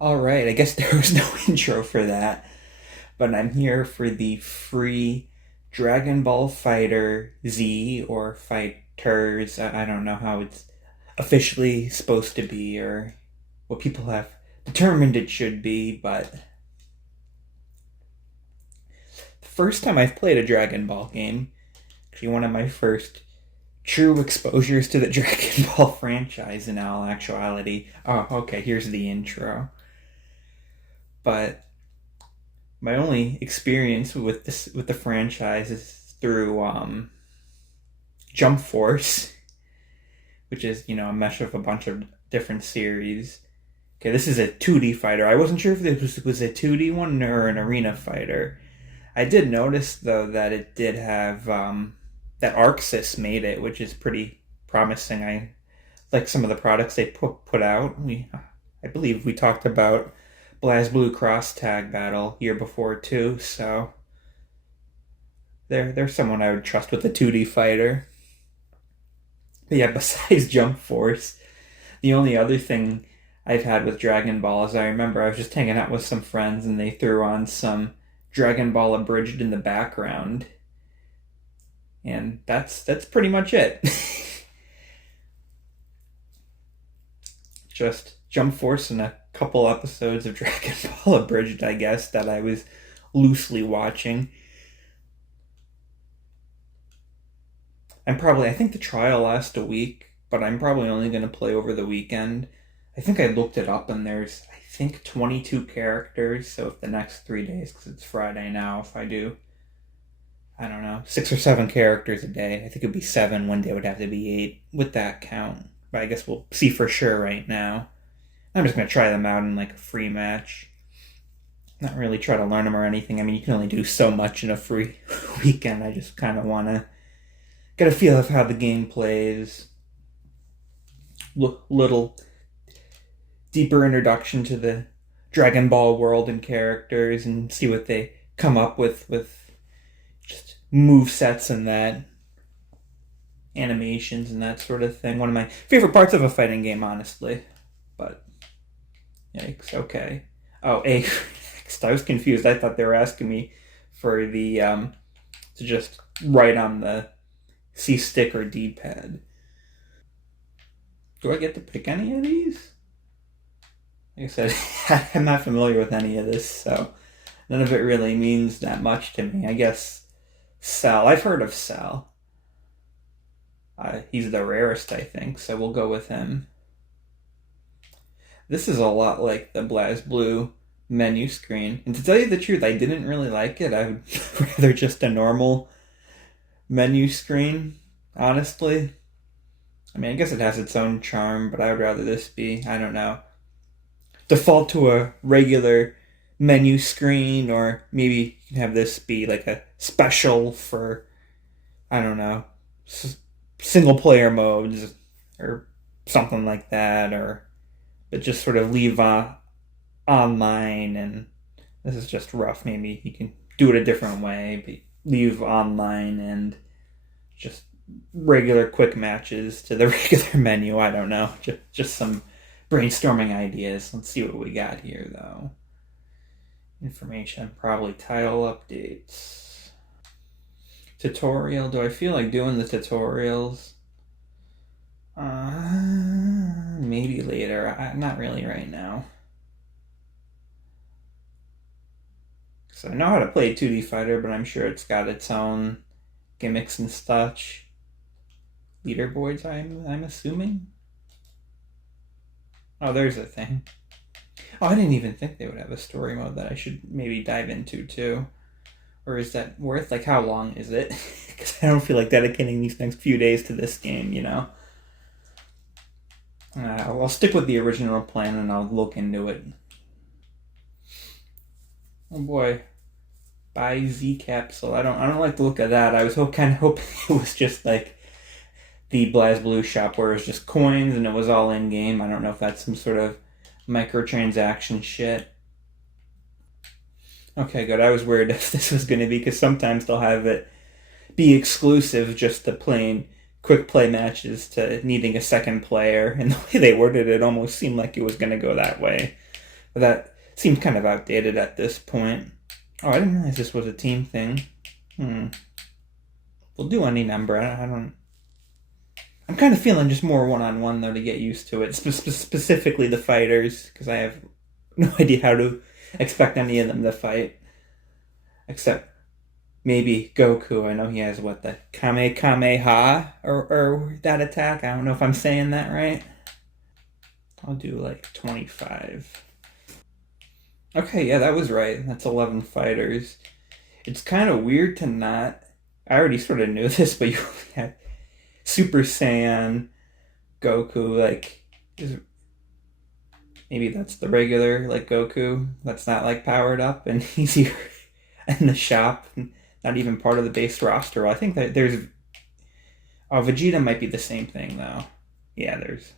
Alright, I guess there was no intro for that, but I'm here for the free Dragon Ball Fighter Z or FighterZ. I don't know how it's officially supposed to be or what people have determined it should be, but the first time I've played a Dragon Ball game, actually one of my first true exposures to the Dragon Ball franchise in all actuality. Oh, okay, here's the intro. But my only experience with the franchise is through Jump Force, which is a mesh of a bunch of different series. Okay, this is a 2D fighter. I wasn't sure if this was a 2D one or an arena fighter. I did notice though that it did have that ArcSys made it, which is pretty promising. I like some of the products they put out. I believe we talked about BlazBlue Cross Tag Battle year before too, so they're someone I would trust with a 2D fighter. But yeah, besides Jump Force, the only other thing I've had with Dragon Ball is I remember I was just hanging out with some friends and they threw on some Dragon Ball abridged in the background, and that's pretty much it. Just Jump Force and a couple episodes of Dragon Ball abridged, I guess, that I was loosely watching. I think the trial lasts a week, but I'm probably only going to play over the weekend. I think I looked it up and there's, I think, 22 characters, so if the next 3 days, because it's Friday now, if I do, I don't know, 6 or 7 characters a day, I think it'd be 7, one day would have to be 8 with that count. But I guess we'll see for sure right now. I'm just going to try them out in like a free match. Not really try to learn them or anything. I mean, you can only do so much in a free weekend. I just kind of want to get a feel of how the game plays. Little deeper introduction to the Dragon Ball world and characters and see what they come up with just move sets and that. Animations and that sort of thing. One of my favorite parts of a fighting game, honestly. But yikes, okay. Oh, I was confused. I thought they were asking me for the to just write on the C stick or D pad. Do I get to pick any of these? Like I said, I'm not familiar with any of this, so none of it really means that much to me. I guess Cell. I've heard of Cell. He's the rarest, I think, so we'll go with him. This is a lot like the BlazBlue menu screen. And to tell you the truth, I didn't really like it. I would rather just a normal menu screen, honestly. I mean, I guess it has its own charm, but I would rather this be, I don't know, default to a regular menu screen, or maybe you can have this be like a special for, I don't know, single player modes or something like that, or but just sort of leave online. And this is just rough. Maybe you can do it a different way, but leave online and just regular quick matches to the regular menu. I don't know, just some brainstorming ideas. Let's see what we got here though. Information, probably title updates. Tutorial. Do I feel like doing the tutorials? Maybe later. Not really right now. So I know how to play 2D Fighter, but I'm sure it's got its own gimmicks and such. Leaderboards, I'm assuming. Oh, there's a thing. Oh, I didn't even think they would have a story mode that I should maybe dive into too. Or is that worth, like, how long is it? Because I don't feel like dedicating these next few days to this game, I'll stick with the original plan and I'll look into it. Oh boy, buy Z capsule. I don't like the look of that. I was kind of hoping it was just like the BlazBlue shop where it was just coins and it was all in game. I don't know if that's some sort of microtransaction shit. Okay, good. I was worried if this was going to be, because sometimes they'll have it be exclusive just to plain quick play matches to needing a second player, and the way they worded it almost seemed like it was going to go that way. But that seems kind of outdated at this point. Oh, I didn't realize this was a team thing. We'll do any number. I don't. I'm kind of feeling just more one-on-one though to get used to it. Specifically the fighters, because I have no idea how to expect any of them to fight, except maybe Goku. I know he has what, the Kamehameha or that attack. I don't know if I'm saying that right. I'll do like 25. Okay, yeah, that was right. That's 11 fighters. It's kind of weird to not. I already sort of knew this, but you had Super Saiyan Goku, like, maybe that's the regular, like, Goku that's not, like, powered up and easier in the shop, not even part of the base roster. I think that there's, Vegeta might be the same thing, though. Yeah, there's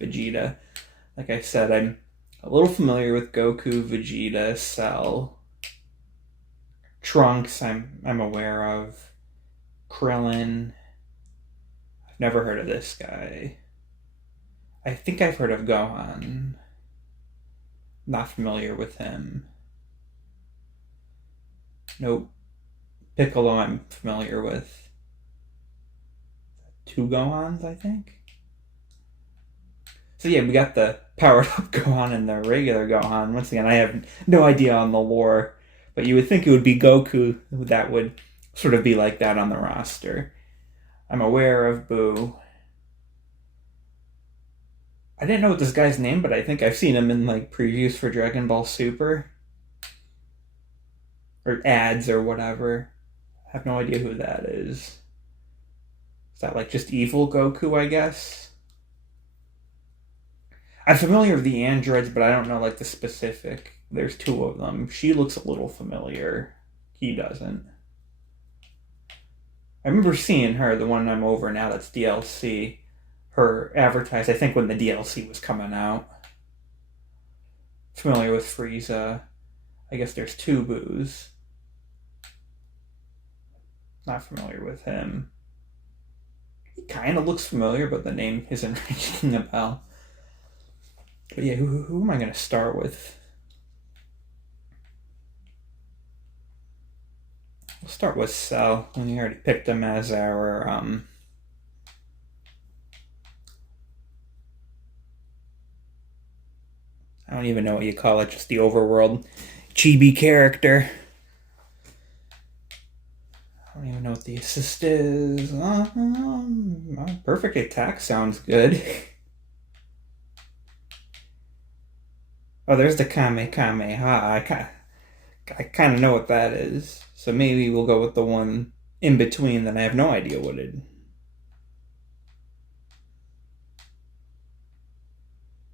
Vegeta. Like I said, I'm a little familiar with Goku, Vegeta, Cell, Trunks, I'm aware of, Krillin. I've never heard of this guy. I think I've heard of Gohan. Not familiar with him. Nope. Piccolo I'm familiar with. 2 Gohans, I think? So yeah, we got the powered up Gohan and the regular Gohan. Once again, I have no idea on the lore, but you would think it would be Goku that would sort of be like that on the roster. I'm aware of Boo. I didn't know what this guy's name, but I think I've seen him in like previews for Dragon Ball Super. Or ads or whatever. I have no idea who that is. Is that like just evil Goku, I guess? I'm familiar with the androids, but I don't know like the specific. There's 2 of them. She looks a little familiar. He doesn't. I remember seeing her, the one I'm over now that's DLC. Her advertised, I think, when the DLC was coming out. Familiar with Frieza. I guess there's 2 Boos. Not familiar with him. He kind of looks familiar, but the name isn't ringing a bell. But yeah, who am I going to start with? We'll start with Cell. We already picked him as our I don't even know what you call it, just the overworld chibi character. I don't even know what the assist is. Perfect attack sounds good. Oh, there's the Kamehameha. I kind of know what that is. So maybe we'll go with the one in between that I have no idea what it is.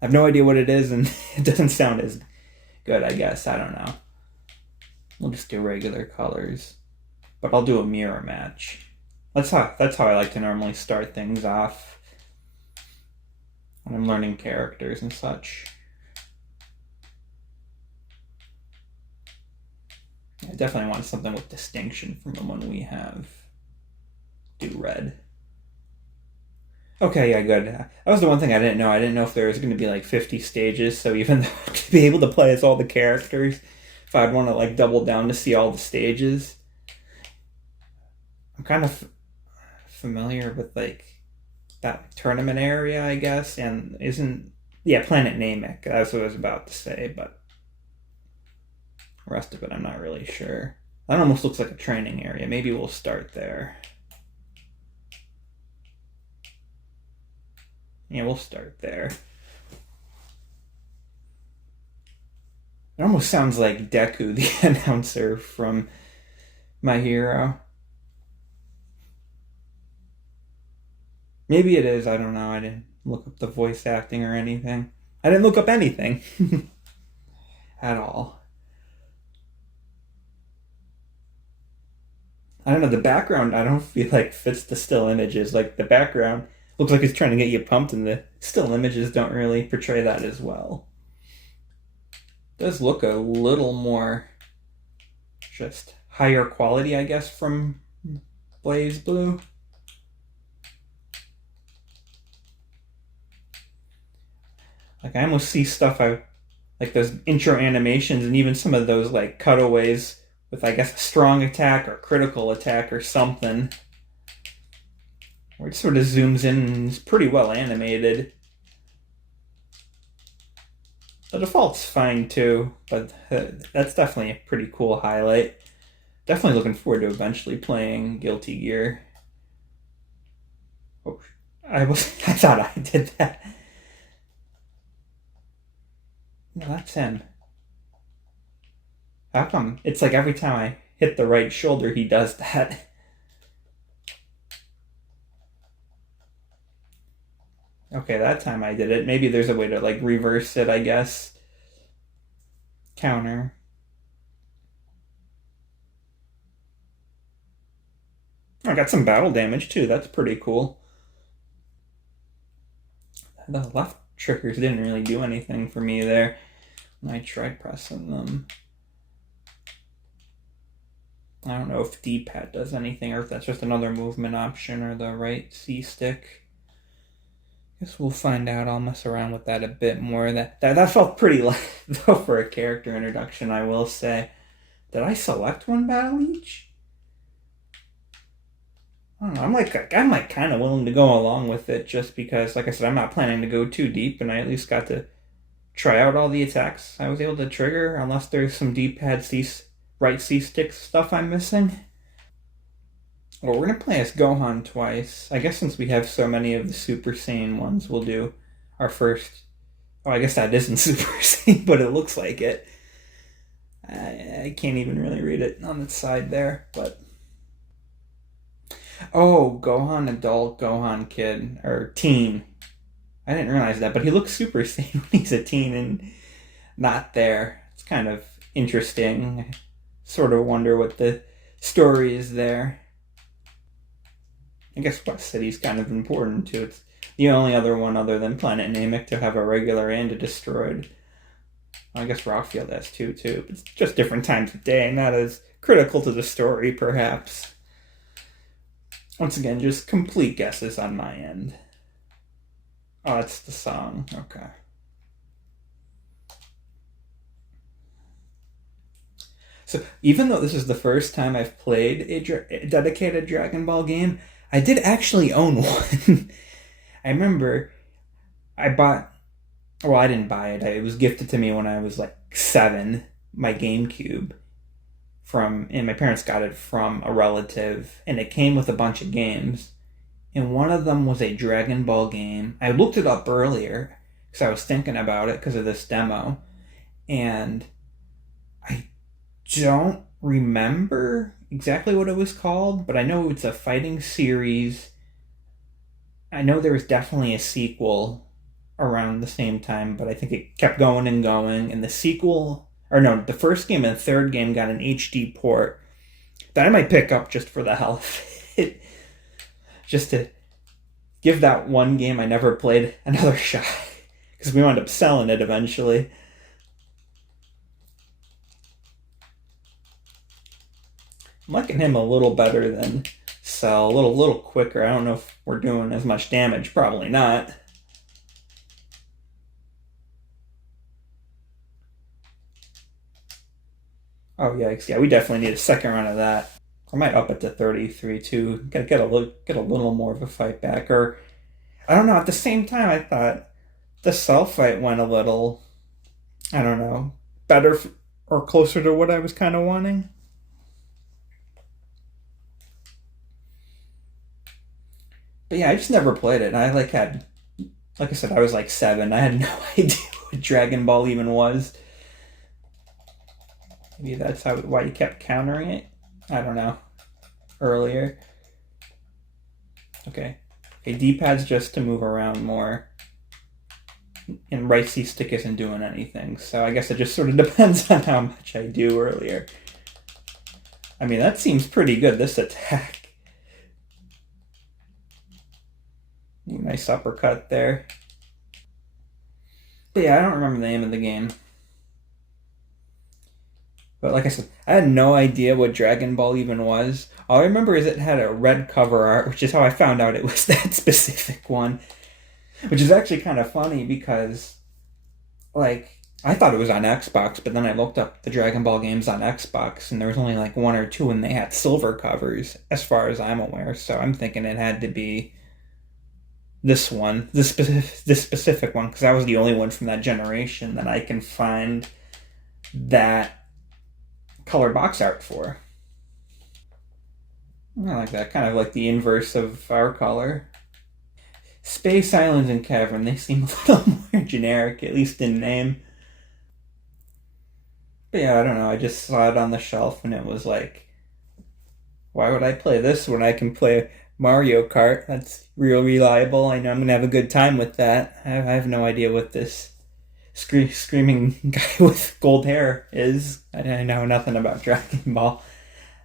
I have no idea what it is, and it doesn't sound as good, I guess. I don't know. We'll just do regular colors. But I'll do a mirror match. That's how I like to normally start things off when I'm learning characters and such. I definitely want something with distinction from the one we have. Do red. Okay, yeah, good. That was the one thing I didn't know. I didn't know if there was going to be like 50 stages, so even though to be able to play as all the characters, if I'd want to like double down to see all the stages. I'm kind of familiar with like that tournament area, I guess, and Planet Namek. That's what I was about to say, but the rest of it I'm not really sure. That almost looks like a training area. Maybe we'll start there. Yeah, we'll start there. It almost sounds like Deku, the announcer from My Hero. Maybe it is, I don't know. I didn't look up the voice acting or anything. I didn't look up anything. At all. I don't know, the background I don't feel like fits the still images. Like the background looks like it's trying to get you pumped, and the still images don't really portray that as well. It does look a little more just higher quality, I guess, from Blaze Blue. Like I almost see stuff like those intro animations and even some of those like cutaways with, I guess, a strong attack or critical attack or something, where it sort of zooms in and is pretty well animated. The default's fine too, but that's definitely a pretty cool highlight. Definitely looking forward to eventually playing Guilty Gear. Oh, I thought I did that. No, that's him. How come? It's like every time I hit the right shoulder, he does that. Okay, that time I did it. Maybe there's a way to like reverse it, I guess. Counter. I got some battle damage too. That's pretty cool. The left triggers didn't really do anything for me there when I tried pressing them. I don't know if D-pad does anything or if that's just another movement option or the right C stick. Guess we'll find out. I'll mess around with that a bit more. That felt pretty light though for a character introduction, I will say. Did I select one battle each? I don't know. I'm like kind of willing to go along with it just because, like I said, I'm not planning to go too deep, and I at least got to try out all the attacks I was able to trigger, unless there's some D-pad right C stick stuff I'm missing. Well, we're gonna play as Gohan twice. I guess since we have so many of the Super Saiyan ones, we'll do our first. Oh, I guess that isn't Super Saiyan, but it looks like it. I can't even really read it on the side there, but. Oh, Gohan adult, Gohan kid, or teen. I didn't realize that, but he looks Super Saiyan when he's a teen and not there. It's kind of interesting. Sort of wonder what the story is there. I guess West City's kind of important too. It's the only other one other than Planet Namek to have a regular and a destroyed. I guess Rockfield has two too. It's just different times of day, not as critical to the story, perhaps. Once again, just complete guesses on my end. Oh, it's the song. Okay. So even though this is the first time I've played a dedicated Dragon Ball game, I did actually own one. I remember I bought. Well, I didn't buy it. It was gifted to me when I was like 7. My GameCube and my parents got it from a relative, and it came with a bunch of games. And one of them was a Dragon Ball game. I looked it up earlier because I was thinking about it because of this demo, and I don't remember exactly what it was called, but I know it's a fighting series. I know there was definitely a sequel around the same time, but I think it kept going and going, and the sequel, or no, the first game and the third game got an HD port that I might pick up just for the hell of it. Just to give that one game I never played another shot, because we wound up selling it eventually. I'm liking him a little better than Cell, a little quicker. I don't know if we're doing as much damage. Probably not. Oh yikes! Yeah, we definitely need a second run of that. I might up it to 33 too. Gotta get a little more of a fight back, or I don't know. At the same time, I thought the Cell fight went a little, I don't know, better or closer to what I was kind of wanting. But yeah, I just never played it. I like I said, I was like 7. I had no idea what Dragon Ball even was. Maybe that's why you kept countering it. I don't know. Earlier. Okay. D-pad's just to move around more. And right C stick isn't doing anything. So I guess it just sort of depends on how much I do earlier. I mean, that seems pretty good, this attack. Nice uppercut there. But yeah, I don't remember the name of the game. But like I said, I had no idea what Dragon Ball even was. All I remember is it had a red cover art, which is how I found out it was that specific one. Which is actually kind of funny because, like, I thought it was on Xbox, but then I looked up the Dragon Ball games on Xbox, and there was only like one or two, and they had silver covers, as far as I'm aware. So I'm thinking it had to be this one, this specific one, because that was the only one from that generation that I can find that color box art for. I like that, kind of like the inverse of our color. Space Islands and Cavern, they seem a little more generic, at least in name. But yeah, I don't know. I just saw it on the shelf and it was like, why would I play this when I can play Mario Kart? That's real reliable. I know I'm gonna have a good time with that. I have no idea what this screaming guy with gold hair is. I know nothing about Dragon Ball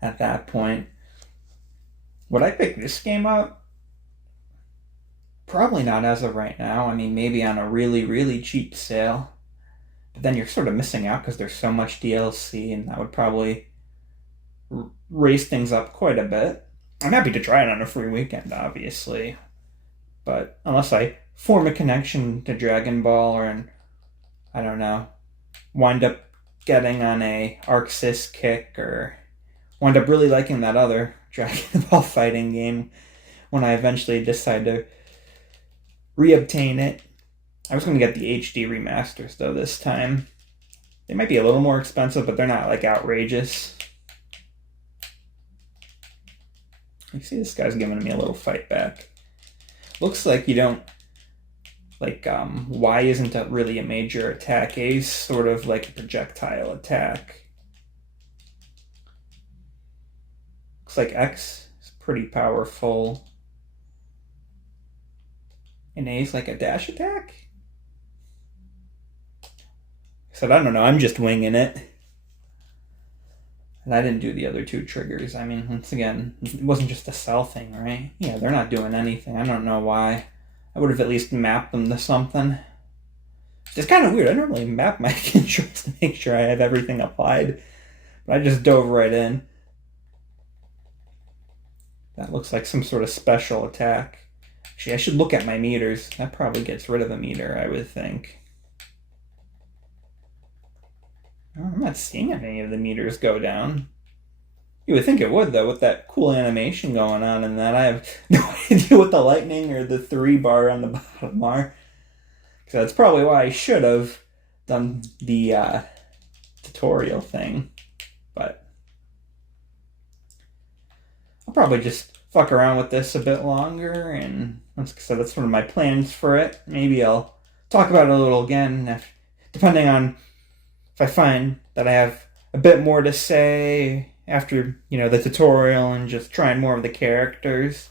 at that point. Would I pick this game up? Probably not as of right now. I mean, maybe on a really, really cheap sale. But then you're sort of missing out because there's so much DLC, and that would probably raise things up quite a bit. I'm happy to try it on a free weekend, obviously. But unless I form a connection to Dragon Ball or, I don't know, wind up getting on a Arc Sys kick or wind up really liking that other Dragon Ball fighting game when I eventually decide to reobtain it. I was going to get the HD remasters though this time. They might be a little more expensive, but they're not like outrageous. You see this guy's giving me a little fight back. Looks like you don't like Y isn't really a major attack. A is sort of like a projectile attack. Looks like X is pretty powerful. And A is like a dash attack? I said, I don't know, I'm just winging it. And I didn't do the other two triggers. I mean, once again, it wasn't just a cell thing, right? Yeah, they're not doing anything. I don't know why. I would have at least mapped them to something. It's kind of weird. I normally map my controls to make sure I have everything applied. But I just dove right in. That looks like some sort of special attack. Actually, I should look at my meters. That probably gets rid of a meter, I would think. I'm not seeing any of the meters go down. You would think it would, though, with that cool animation going on and that. I have no idea what the lightning or the 3 bar on the bottom are. So that's probably why I should have done the tutorial thing. But I'll probably just fuck around with this a bit longer, and like I said, that's one of my plans for it. Maybe I'll talk about it a little again, depending on if I find that I have a bit more to say after, the tutorial and just trying more of the characters.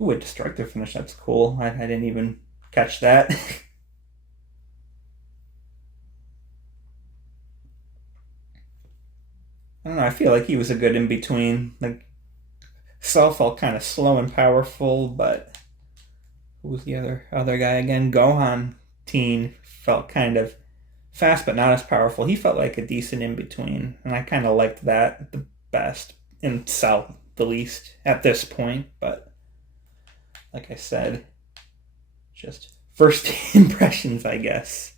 Ooh, a destructive finish, that's cool. I didn't even catch that. I don't know, I feel like he was a good in-between. Like, Cell felt kind of slow and powerful, but who was the other guy again? Gohan Teen felt kind of fast but not as powerful. He felt like a decent in between, and I kind of liked that the best, in Cell the least at this point. But like I said, just first impressions, I guess.